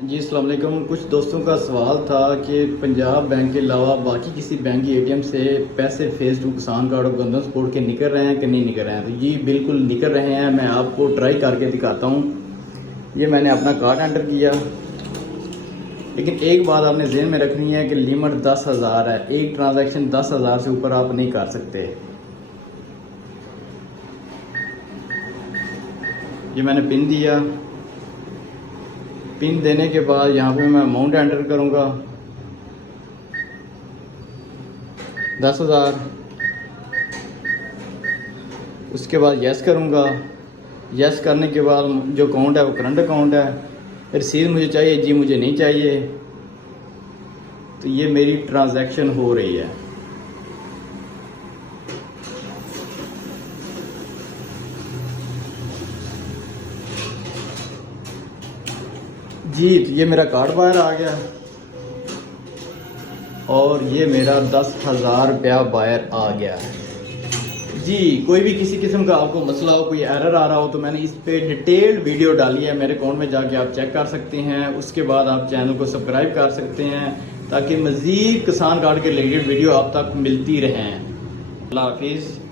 जी अस्सलाम वालेकुम। कुछ दोस्तों का सवाल था कि पंजाब बैंक के अलावा बाकी किसी बैंक के एटीएम से पैसे फेस टू किसान कार्ड और बंधन स्पोर्ट के निकल रहे हैं कि नहीं निकल रहे हैं। तो जी बिल्कुल निकल रहे हैं। मैं आपको ट्राई करके दिखाता हूँ। ये मैंने अपना कार्ड एंटर किया, लेकिन एक बात आपने ज़हन में रखनी है कि लिमिट 10,000 है। एक ट्रांजैक्शन 10,000 से ऊपर आप नहीं कर सकते। ये मैंने पिन दिया। पिन देने के बाद यहाँ पे मैं अमाउंट एंटर करूँगा 10,000। उसके बाद यस करूँगा। यस करने के बाद जो अकाउंट है वो करंट अकाउंट है। रसीद मुझे चाहिए? जी मुझे नहीं चाहिए। तो ये मेरी ट्रांजैक्शन हो रही है। जी तो ये मेरा कार्ड बाहर आ गया और ये मेरा 10,000 रुपया बाहर आ गया है। जी कोई भी किसी किस्म का आपको मसला हो, कोई एरर आ रहा हो, तो मैंने इस पे डिटेल्ड वीडियो डाली है। मेरे अकाउंट में जाके आप चेक कर सकते हैं। उसके बाद आप चैनल को सब्सक्राइब कर सकते हैं ताकि मज़ीद किसान कार्ड के रिलेटेड वीडियो आप तक मिलती रहें। अल्लाह हाफिज़।